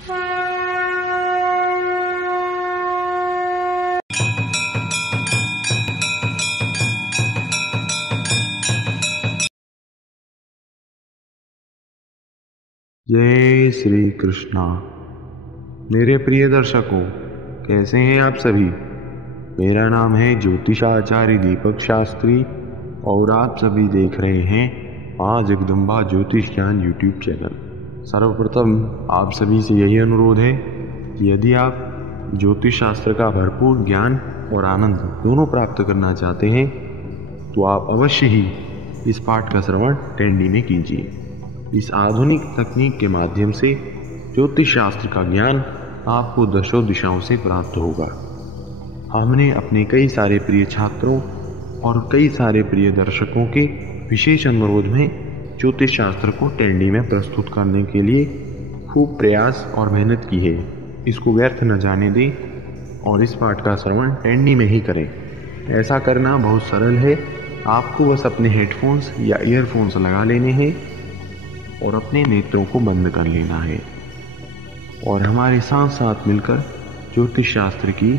जय श्री कृष्णा। मेरे प्रिय दर्शकों, कैसे हैं आप सभी। मेरा नाम है ज्योतिषाचार्य दीपक शास्त्री और आप सभी देख रहे हैं मां जगदम्बा ज्योतिष ज्ञान यूट्यूब चैनल। सर्वप्रथम आप सभी से यही अनुरोध है कि यदि आप ज्योतिष शास्त्र का भरपूर ज्ञान और आनंद दोनों प्राप्त करना चाहते हैं तो आप अवश्य ही इस पाठ का श्रवण टेंडी में कीजिए। इस आधुनिक तकनीक के माध्यम से ज्योतिष शास्त्र का ज्ञान आपको दशों दिशाओं से प्राप्त होगा। हमने अपने कई सारे प्रिय छात्रों और कई सारे प्रिय दर्शकों के विशेष अनुरोध में ज्योतिष शास्त्र को टेंडी में प्रस्तुत करने के लिए खूब प्रयास और मेहनत की है। इसको व्यर्थ न जाने दें और इस पाठ का श्रवण टेंडी में ही करें। ऐसा करना बहुत सरल है। आपको बस अपने हेडफोन्स या ईयरफोन्स लगा लेने हैं और अपने नेत्रों को बंद कर लेना है और हमारे साथ साथ मिलकर ज्योतिष शास्त्र की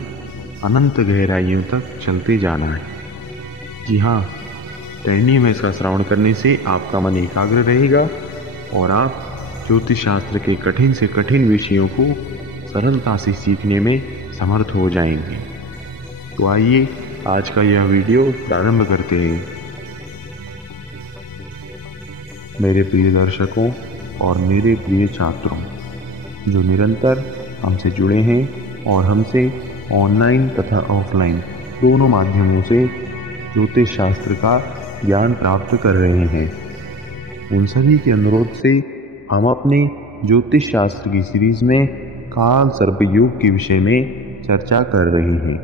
अनंत गहराइयों तक चलते जाना है। जी हाँ, टेंडी में इसका श्रवण करने से आपका मन एकाग्र रहेगा और आप ज्योतिष शास्त्र के कठिन से कठिन विषयों को सरलता से सीखने में समर्थ हो जाएंगे। तो आइए आज का यह वीडियो प्रारंभ करते हैं। मेरे प्रिय दर्शकों और मेरे प्रिय छात्रों जो निरंतर हमसे जुड़े हैं और हमसे ऑनलाइन तथा ऑफलाइन दोनों माध्यमों से ज्योतिष शास्त्र का ज्ञान प्राप्त कर रहे हैं, उन सभी के अनुरोध से हम अपने ज्योतिष शास्त्र की सीरीज में काल सर्प योग के विषय में चर्चा कर रहे हैं।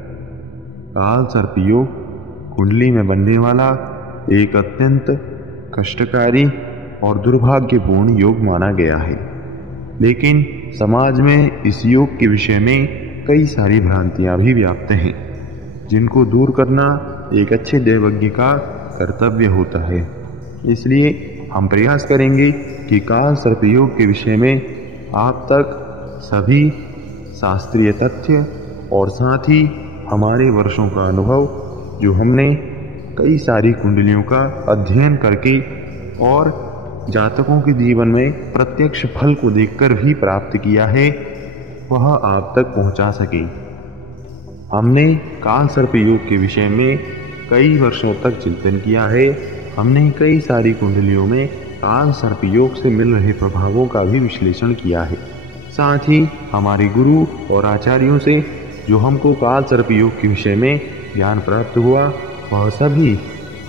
काल सर्प योग कुंडली में बनने वाला एक अत्यंत कष्टकारी और दुर्भाग्यपूर्ण योग माना गया है, लेकिन समाज में इस योग के विषय में कई सारी भ्रांतियां भी व्याप्त हैं, जिनको दूर करना एक अच्छे देवज्ञ का कर्तव्य होता है। इसलिए हम प्रयास करेंगे कि काल सर्प योग के विषय में आप तक सभी शास्त्रीय तथ्य और साथ ही हमारे वर्षों का अनुभव जो हमने कई सारी कुंडलियों का अध्ययन करके और जातकों के जीवन में प्रत्यक्ष फल को देखकर भी प्राप्त किया है, वह आप तक पहुंचा सके। हमने काल सर्प योग के विषय में कई वर्षों तक चिंतन किया है। हमने कई सारी कुंडलियों में काल सर्प योग से मिल रहे प्रभावों का भी विश्लेषण किया है। साथ ही हमारे गुरु और आचार्यों से जो हमको काल सर्प योग के विषय में ज्ञान प्राप्त हुआ, वह सभी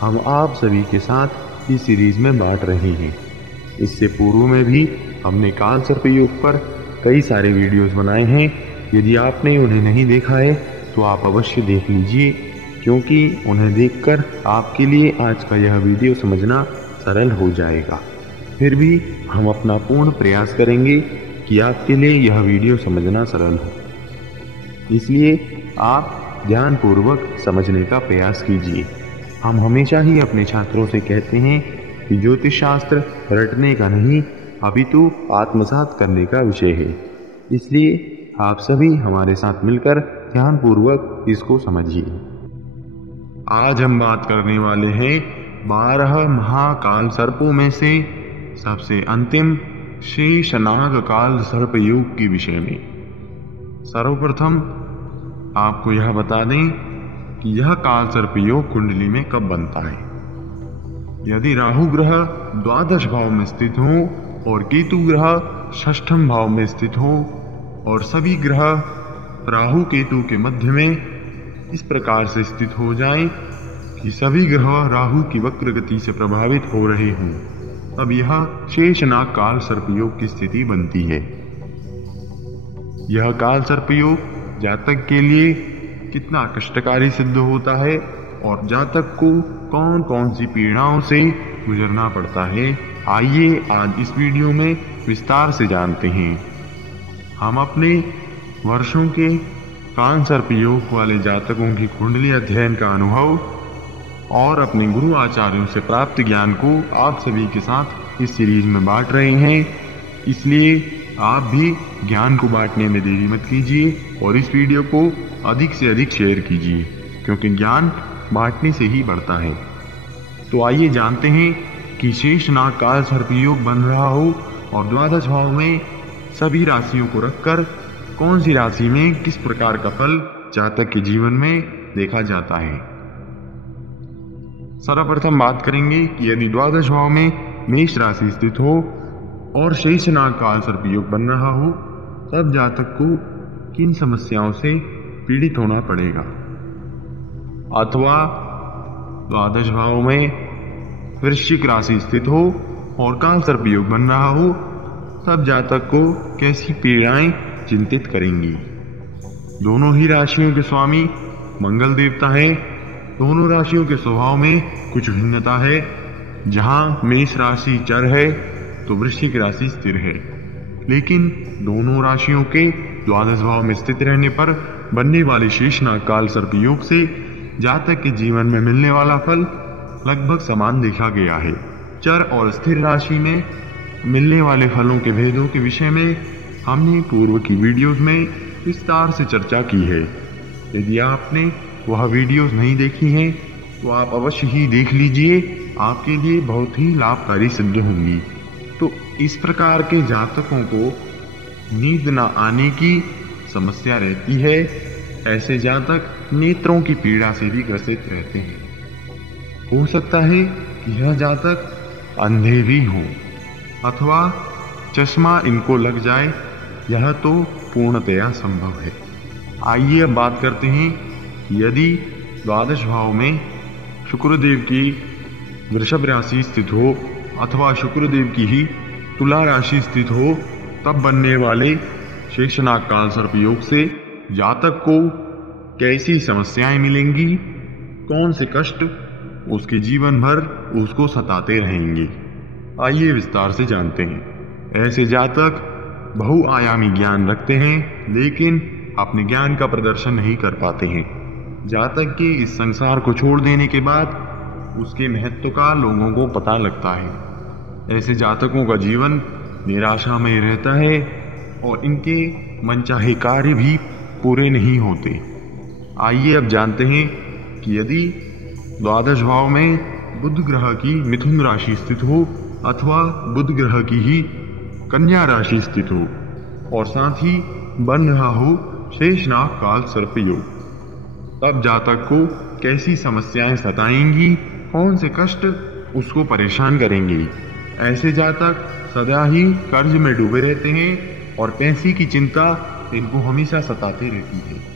हम आप सभी के साथ इस सीरीज में बांट रहे हैं। इससे पूर्व में भी हमने काल सर्प योग पर कई सारे वीडियोस बनाए हैं। यदि आपने उन्हें नहीं देखा है तो आप अवश्य देख लीजिए, क्योंकि उन्हें देखकर आपके लिए आज का यह वीडियो समझना सरल हो जाएगा। फिर भी हम अपना पूर्ण प्रयास करेंगे कि आपके लिए यह वीडियो समझना सरल हो, इसलिए आप ध्यानपूर्वक समझने का प्रयास कीजिए। हम हमेशा ही अपने छात्रों से कहते हैं कि ज्योतिष शास्त्र रटने का नहीं अपितु आत्मसात करने का विषय है। इसलिए आप सभी हमारे साथ मिलकर ध्यानपूर्वक इसको समझिए। आज हम बात करने वाले हैं 12 महाकाल सर्पों में से सबसे अंतिम शेषनाग काल सर्प योग के विषय में। सर्वप्रथम आपको यह बता दें कि यह काल सर्प योग कुंडली में कब बनता है। यदि राहु ग्रह द्वादश भाव में स्थित हो और केतु ग्रह षष्ठम भाव में स्थित हो और सभी ग्रह राहु केतु के मध्य में इस प्रकार से स्थित हो जाएं कि सभी ग्रह राहु की वक्र गति से प्रभावित हो रहे हों, तब यह शेषनाग काल सर्प योग की स्थिति बनती है। यह काल सर्प योग जातक के लिए कितना कष्टकारी सिद्ध होता है और जातक को कौन कौन सी पीड़ाओं से गुजरना पड़ता है, आइए आज इस वीडियो में विस्तार से जानते हैं। हम अपने वर्षों के काल सर्प योग वाले जातकों की कुंडली अध्ययन का अनुभव और अपने गुरु आचार्यों से प्राप्त ज्ञान को आप सभी के साथ इस सीरीज में बांट रहे हैं। इसलिए आप भी ज्ञान को बांटने में देरी मत कीजिए और इस वीडियो को अधिक से अधिक शेयर कीजिए, क्योंकि ज्ञान बांटने से ही बढ़ता है। तो आइए जानते हैं कि शेषनाग काल सर्प योग बन रहा हो और द्वादश भाव में सभी राशियों को रखकर कौन सी राशि में किस प्रकार का फल जातक के जीवन में देखा जाता है। सर्वप्रथम बात करेंगे कि यदि द्वादश भाव में मेष राशि स्थित हो और शेषनाग काल सर्प योग बन रहा हो, तब जातक को किन समस्याओं से पीड़ित होना पड़ेगा। अथवा द्वादश भाव में वृश्चिक राशि स्थित हो और काल सर्प योग बन रहा हो, तब जातक को कैसी पीड़ाएं चिंतित करेंगी। दोनों ही राशियों के स्वामी मंगल देवता है। दोनों राशियों के स्वभाव में कुछ भिन्नता है। जहां मेष राशि चर है तो वृश्चिक राशि स्थिर है, लेकिन दोनों राशियों के द्वादश भाव में स्थित रहने पर बनने वाले शेषनाग काल सर्प योग से जातक के जीवन में मिलने वाला फल लगभग समान देखा गया है। चर और स्थिर राशि में मिलने वाले फलों के भेदों के विषय में हमने पूर्व की वीडियोस में विस्तार से चर्चा की है। यदि आपने वह वीडियोस नहीं देखी हैं तो आप अवश्य ही देख लीजिए, आपके लिए बहुत ही लाभकारी सिद्ध होंगी। तो इस प्रकार के जातकों को नींद न आने की समस्या रहती है। ऐसे जातक नेत्रों की पीड़ा से भी ग्रसित रहते हैं। हो सकता है कि यह जातक अंधे भी हों अथवा चश्मा इनको लग जाए, यह तो पूर्णतया संभव है। आइए अब बात करते हैं कि यदि द्वादश भाव में शुक्रदेव की वृषभ राशि स्थित हो अथवा शुक्रदेव की ही तुला राशि स्थित हो, तब बनने वाले शेषनाग काल सर्प योग से जातक को कैसी समस्याएं मिलेंगी, कौन से कष्ट उसके जीवन भर उसको सताते रहेंगे। आइए विस्तार से जानते हैं। ऐसे जातक बहुआयामी ज्ञान रखते हैं, लेकिन अपने ज्ञान का प्रदर्शन नहीं कर पाते हैं। जातक के इस संसार को छोड़ देने के बाद उसके महत्व का लोगों को पता लगता है। ऐसे जातकों का जीवन निराशा में रहता है और इनके मनचाहे कार्य भी पूरे नहीं होते। आइए अब जानते हैं कि यदि द्वादश भाव में बुध ग्रह की मिथुन राशि स्थित हो अथवा बुध ग्रह की ही कन्या राशि स्थित हो और साथ ही बन रहा हो शेषनाग काल सर्प योग, तब जातक को कैसी समस्याएं सताएंगी, कौन से कष्ट उसको परेशान करेंगे। ऐसे जातक सदा ही कर्ज में डूबे रहते हैं और पैसे की चिंता इनको हमेशा सताते रहती है।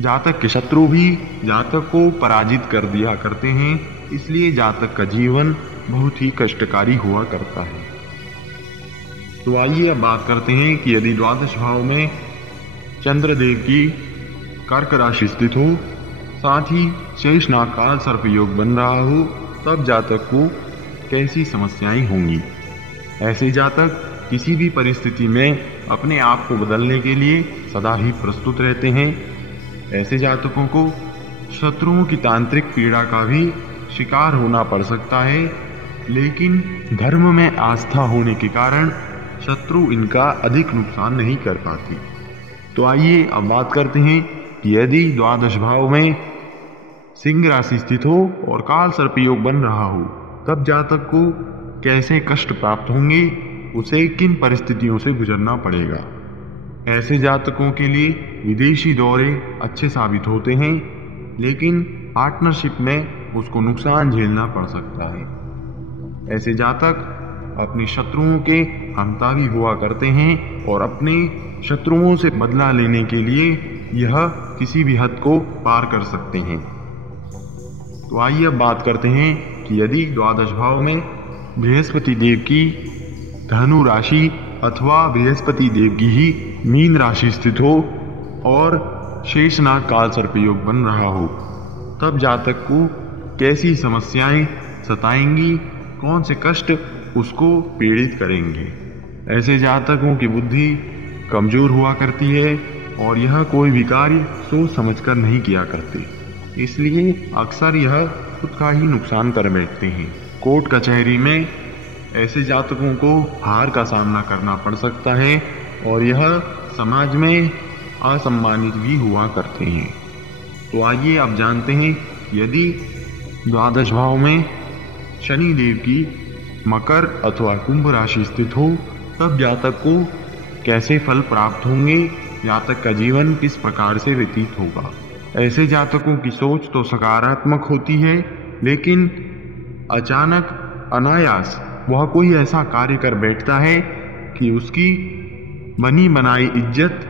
जातक के शत्रु भी जातक को पराजित कर दिया करते हैं, इसलिए जातक का जीवन बहुत ही कष्टकारी हुआ करता है। तो आइए अब बात करते हैं कि यदि द्वादश भाव में चंद्रदेव की कर्क राशि स्थित हो, साथ ही शेषनाग काल सर्प योग बन रहा हो, तब जातक को कैसी समस्याएं होंगी। ऐसे जातक किसी भी परिस्थिति में अपने आप को बदलने के लिए सदा ही प्रस्तुत रहते हैं। ऐसे जातकों को शत्रुओं की तांत्रिक पीड़ा का भी शिकार होना पड़ सकता है, लेकिन धर्म में आस्था होने के कारण शत्रु इनका अधिक नुकसान नहीं कर पाती। तो आइए अब बात करते हैं कि यदि द्वादश भाव में सिंह राशि स्थित हो और काल सर्प योग बन रहा हो, तब जातक को कैसे कष्ट प्राप्त होंगे, उसे किन परिस्थितियों से गुजरना पड़ेगा। ऐसे जातकों के लिए विदेशी दौरे अच्छे साबित होते हैं, लेकिन पार्टनरशिप में उसको नुकसान झेलना पड़ सकता है। ऐसे जातक अपने शत्रुओं के हमतावी हुआ करते हैं और अपने शत्रुओं से बदला लेने के लिए यह किसी भी हद को पार कर सकते हैं। तो आइए अब बात करते हैं कि यदि द्वादश भाव में बृहस्पति देव की धनु राशि अथवा बृहस्पति देव की ही मीन राशि स्थित हो और शेषनाग काल सर्प योग बन रहा हो, तब जातक को कैसी समस्याएं सताएंगी, कौन से कष्ट उसको पीड़ित करेंगे। ऐसे जातकों की बुद्धि कमजोर हुआ करती है और यह कोई भी कार्य सोच समझकर नहीं किया करते, इसलिए अक्सर यह खुद का ही नुकसान कर बैठते हैं। कोर्ट कचहरी में ऐसे जातकों को हार का सामना करना पड़ सकता है और यह समाज में असम्मानित भी हुआ करते हैं। तो आइए अब जानते हैं यदि द्वादश भाव में शनि देव की मकर अथवा कुंभ राशि स्थित हो तब जातक को कैसे फल प्राप्त होंगे, जातक का जीवन किस प्रकार से व्यतीत होगा। ऐसे जातकों की सोच तो सकारात्मक होती है, लेकिन अचानक अनायास वह कोई ऐसा कार्य कर बैठता है कि उसकी बनी बनाई इज्जत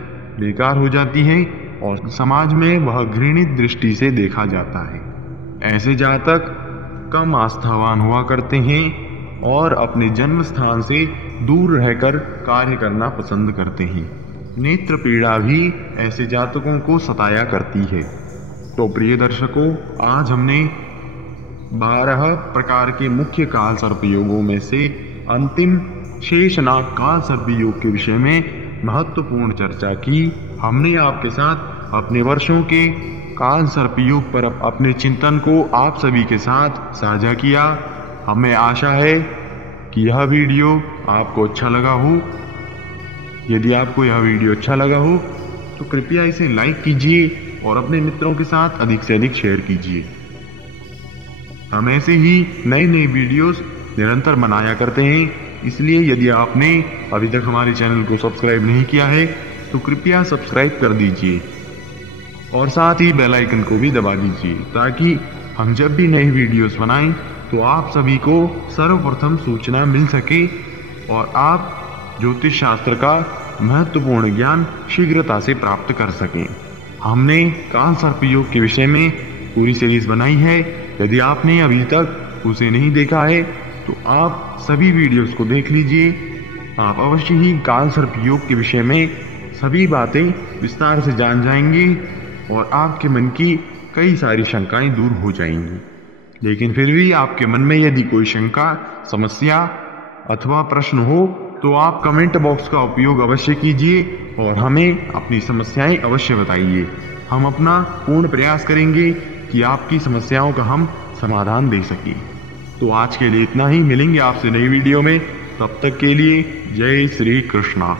बेकार हो जाती है और समाज में वह घृणित दृष्टि से देखा जाता है। ऐसे जातक कम आस्थावान हुआ करते हैं और अपने जन्म स्थान से दूर रहकर कार्य करना पसंद करते हैं। नेत्र पीड़ा भी ऐसे जातकों को सताया करती है। तो प्रिय दर्शकों, आज हमने 12 प्रकार के मुख्य काल सर्प योगों में से अंतिम शेषनाग काल सर्प योग के विषय में महत्वपूर्ण चर्चा की। हमने आपके साथ अपने वर्षों के काल सर्प योग पर अपने चिंतन को आप सभी के साथ साझा किया। हमें आशा है कि यह वीडियो आपको अच्छा लगा हो। यदि आपको यह वीडियो अच्छा लगा हो तो कृपया इसे लाइक कीजिए और अपने मित्रों के साथ अधिक से अधिक शेयर कीजिए। हम ऐसे ही नए नए वीडियोस निरंतर बनाया करते हैं, इसलिए यदि आपने अभी तक हमारे चैनल को सब्सक्राइब नहीं किया है तो कृपया सब्सक्राइब कर दीजिए और साथ ही बेल आइकन को भी दबा दीजिए ताकि हम जब भी नए वीडियोस बनाएं तो आप सभी को सर्वप्रथम सूचना मिल सके और आप ज्योतिष शास्त्र का महत्वपूर्ण ज्ञान शीघ्रता से प्राप्त कर सकें। हमने काल सर्प योग के विषय में पूरी सीरीज बनाई है। यदि आपने अभी तक उसे नहीं देखा है तो आप सभी वीडियोस को देख लीजिए। आप अवश्य ही काल सर्प योग के विषय में सभी बातें विस्तार से जान जाएंगे और आपके मन की कई सारी शंकाएं दूर हो जाएंगी। लेकिन फिर भी आपके मन में यदि कोई शंका, समस्या अथवा प्रश्न हो तो आप कमेंट बॉक्स का उपयोग अवश्य कीजिए और हमें अपनी समस्याएं अवश्य बताइए। हम अपना पूर्ण प्रयास करेंगे कि आपकी समस्याओं का हम समाधान दे सकें। तो आज के लिए इतना ही। मिलेंगे आपसे नई वीडियो में, तब तक के लिए जय श्री कृष्णा।